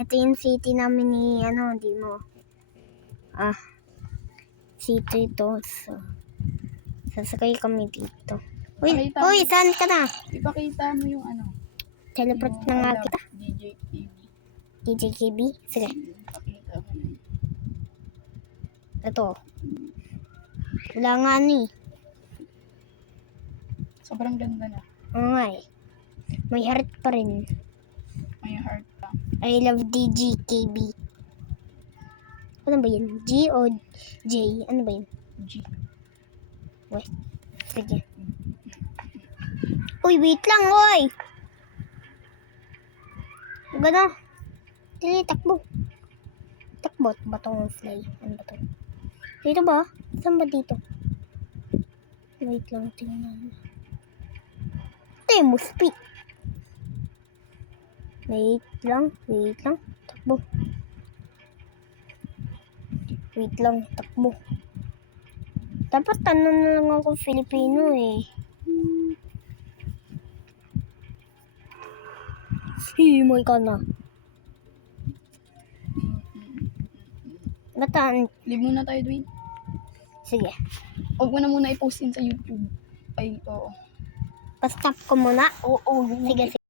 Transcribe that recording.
Ito yung city namin ni, di mo. City ito. So, sasakay kami dito. Uy, saan ka na? Ipakita mo yung Teleport na nga kita. DJKB. DJKB? Sige. Ipakita mo. Ito. Wala nga Sobrang ganda na. Oo nga eh. May heart pa rin. May heart pa. I love DJKB. Ano ba yun? G o J? Ano ba yun? G. Wait. Sige. Uy, wait lang, oy! Gano? Dili, takbo. Takbo. Batong fly. Ano ba to? Dito ba? Saan ba dito? Wait lang, tingnan. Ito yung muspit. Wait lang. Takbo. Wait lang, takbo. Dapat tanong na lang ako Filipino eh. Himoy ka na. Bataan. Leave muna tayo, Dwayne. Sige. Huwag mo na muna i-postin sa YouTube. Ay, oo. Pa-stop ko muna. Oo. Sige.